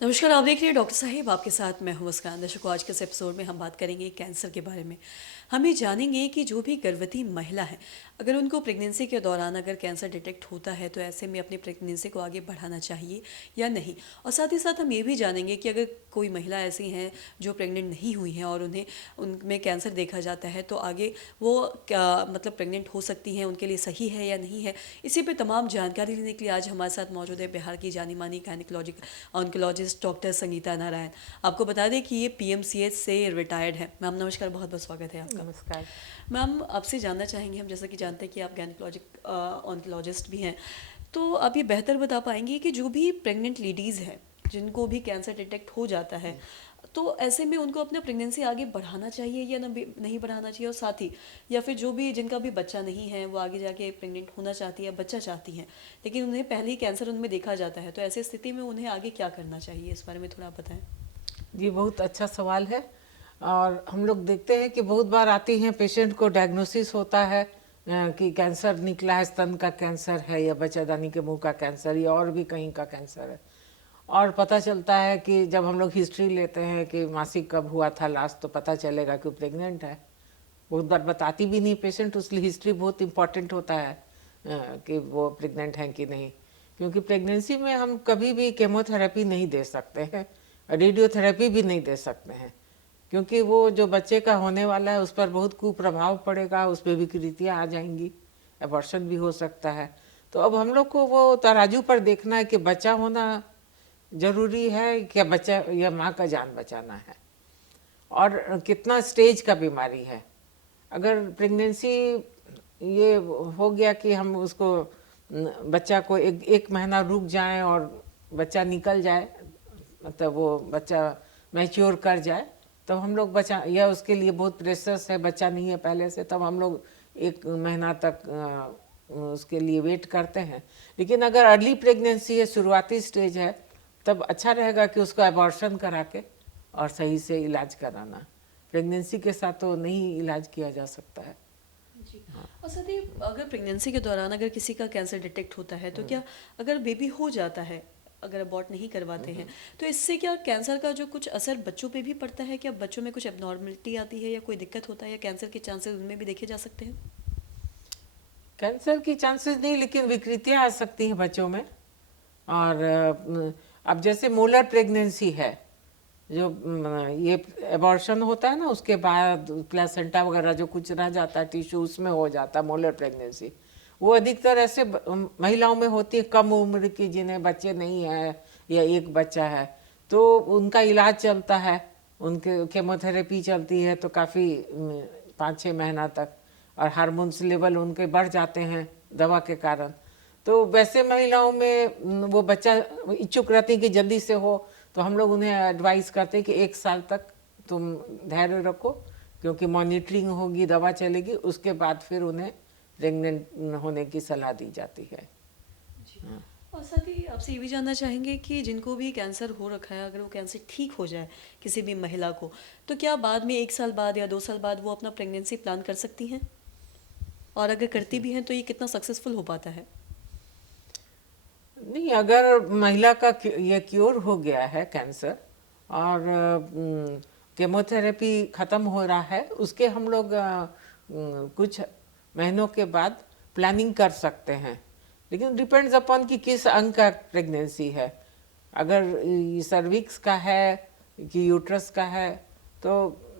नमस्कार, आप देख रहे हैं डॉक्टर साहिब, आपके साथ मैं हूं मुस्कान। दर्शकों, आज के इस एपिसोड में हम बात करेंगे कैंसर के बारे में। हम ये जानेंगे कि जो भी गर्भवती महिला है, अगर उनको प्रेगनेंसी के दौरान अगर कैंसर डिटेक्ट होता है तो ऐसे में अपनी प्रेगनेंसी को आगे बढ़ाना चाहिए या नहीं। और साथ ही साथ हम ये भी जानेंगे कि अगर कोई महिला ऐसी हैं जो प्रेग्नेंट नहीं हुई हैं और उन्हें उनमें कैंसर देखा जाता है तो आगे वो क्या मतलब प्रेग्नेंट हो सकती हैं, उनके लिए सही है या नहीं है। इसी पे तमाम जानकारी लेने के लिए आज हमारे साथ मौजूद है बिहार की जानी मानी ऑन्कोलॉजिस्ट डॉक्टर संगीता नारायण। आपको बता दें कि ये पीएमसीएच से रिटायर्ड है। मैम नमस्कार, बहुत बहुत स्वागत है आपका। नमस्कार। मैम आपसे जानना चाहेंगे हम, जैसा कि जानते हैं कि आप गायनेकोलॉजिक ऑन्कोलॉजिस्ट भी हैं, तो आप ये बेहतर बता पाएंगे कि जो भी प्रेग्नेंट लेडीज़ हैं जिनको भी कैंसर डिटेक्ट हो जाता है तो ऐसे में उनको अपना प्रेगनेंसी आगे बढ़ाना चाहिए या नहीं बढ़ाना चाहिए, और साथ ही या फिर जो भी जिनका भी बच्चा नहीं है वो आगे जाके प्रेग्नेंट होना चाहती है, बच्चा चाहती हैं लेकिन उन्हें पहले ही कैंसर उनमें देखा जाता है, तो ऐसी स्थिति में उन्हें आगे क्या करना चाहिए, इस बारे में थोड़ा आप बताएं। जी, बहुत अच्छा सवाल है। और हम लोग देखते हैं कि बहुत बार आती हैं, पेशेंट को डायग्नोसिस होता है कि कैंसर निकला है, स्तन का कैंसर है या बच्चादानी के मुंह का कैंसर या और भी कहीं का कैंसर है। और पता चलता है कि जब हम लोग हिस्ट्री लेते हैं कि मासिक कब हुआ था लास्ट, तो पता चलेगा कि प्रेग्नेंट है। बहुत बार बताती भी नहीं पेशेंट, उसलिए हिस्ट्री बहुत इम्पोर्टेंट होता है कि वो प्रेग्नेंट हैं कि नहीं। क्योंकि प्रेगनेंसी में हम कभी भी केमोथेरेपी नहीं दे सकते हैं, रेडियोथेरेपी भी नहीं दे सकते हैं, क्योंकि वो जो बच्चे का होने वाला है उस पर बहुत कुप्रभाव पड़ेगा, उस पर विकृतियाँ आ जाएंगी, एबॉर्शन भी हो सकता है। तो अब हम लोग को वो तराजू पर देखना है कि बच्चा होना जरूरी है क्या, बच्चा या माँ का जान बचाना है, और कितना स्टेज का बीमारी है। अगर प्रेगनेंसी ये हो गया कि हम उसको बच्चा को एक महीना रुक जाए और बच्चा निकल जाए, मतलब वो बच्चा मैच्योर कर जाए, तब हम लोग बचा, या उसके लिए बहुत प्रेशर्स है, बच्चा नहीं है पहले से, तब हम लोग एक महीना तक उसके लिए वेट करते हैं। लेकिन अगर अर्ली प्रेगनेंसी है, शुरुआती स्टेज है, तब अच्छा रहेगा कि उसको एबॉर्शन करा के और सही से इलाज कराना। प्रेगनेंसी के साथ तो नहीं इलाज किया जा सकता है। जी। और साथ ही अगर प्रेगनेंसी के दौरान अगर किसी का कैंसर डिटेक्ट होता है तो क्या अगर बेबी हो जाता है, अगर अबॉर्ट नहीं करवाते हैं, तो इससे क्या कैंसर का जो कुछ असर बच्चों पे भी पड़ता है? क्या बच्चों में कुछ एबनॉर्मलिटी आती है या कोई दिक्कत होता है, या कैंसर के चांसेस उनमें भी देखे जा सकते हैं? कैंसर की चांसेस नहीं, लेकिन विकृतियां आ सकती हैं बच्चों में। और अब जैसे मोलर प्रेगनेंसी है, जो ये एबॉर्शन होता है ना, उसके बाद प्लेसेंटा वगैरह जो कुछ रह जाता है टिश्यू, उसमें हो जाता है मोलर प्रेगनेंसी। वो अधिकतर ऐसे महिलाओं में होती है कम उम्र की, जिन्हें बच्चे नहीं है या एक बच्चा है, तो उनका इलाज चलता है, उनके केमोथेरेपी चलती है, तो काफ़ी 5-6 महीना तक, और हार्मोन्स लेवल उनके बढ़ जाते हैं दवा के कारण। तो वैसे महिलाओं में वो बच्चा इच्छुक रहती है कि जल्दी से हो, तो हम लोग उन्हें एडवाइस करते हैं कि 1 साल तक तुम धैर्य रखो, क्योंकि मॉनिटरिंग होगी, दवा चलेगी, उसके बाद फिर उन्हें प्रेग्नेंट होने की सलाह दी जाती है। जी। और साथ ही आपसे ये भी जानना चाहेंगे कि जिनको भी कैंसर हो रखा है, अगर वो कैंसर ठीक हो जाए किसी भी महिला को, तो क्या बाद में 1 साल बाद या 2 साल बाद वो अपना प्रेगनेंसी प्लान कर सकती हैं? और अगर करती भी हैं तो ये कितना सक्सेसफुल हो पाता है? नहीं, अगर महिला का ये क्योर हो गया है कैंसर, और केमोथेरेपी ख़त्म हो रहा है, उसके हम लोग कुछ महीनों के बाद प्लानिंग कर सकते हैं। लेकिन डिपेंड्स अपॉन कि किस अंग का प्रेगनेंसी है। अगर सर्विक्स का है कि यूट्रस का है, तो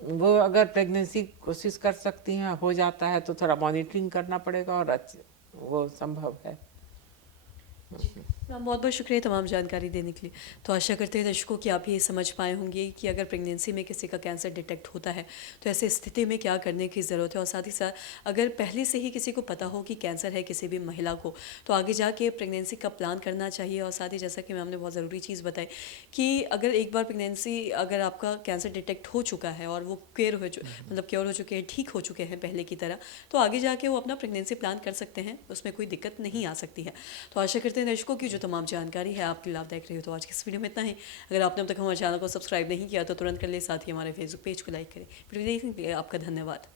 वो अगर प्रेगनेंसी कोशिश कर सकती हैं, हो जाता है, तो थोड़ा मॉनिटरिंग करना पड़ेगा, और वो संभव है। जी। मैम बहुत बहुत शुक्रिया तमाम जानकारी देने के लिए। तो आशा करते हैं दर्शकों कि आप ये समझ पाए होंगे कि अगर प्रेगनेंसी में किसी का कैंसर डिटेक्ट होता है तो ऐसे स्थिति में क्या करने की ज़रूरत है, और साथ ही साथ अगर पहले से ही किसी को पता हो कि कैंसर है किसी भी महिला को, तो आगे जाके प्रेगनेंसी का प्लान करना चाहिए। और साथ ही जैसा कि मैम ने बहुत ज़रूरी चीज़ बताई कि अगर एक बार प्रेगनेंसी अगर आपका कैंसर डिटेक्ट हो चुका है और वो क्योर हो चुके हैं, ठीक हो चुके हैं पहले की तरह, तो आगे जाके वो अपना प्रेगनेंसी प्लान कर सकते हैं, उसमें कोई दिक्कत नहीं आ सकती है। तो आशा करते हैं दर्शकों की जो तमाम जानकारी है आपके लाभदायक रही हो। तो आज की इस वीडियो में इतना ही। अगर आपने अब तक हमारे चैनल को सब्सक्राइब नहीं किया तो तुरंत कर ले, साथ ही हमारे फेसबुक पेज को लाइक करें। वीडियो देखने के लिए आपका धन्यवाद।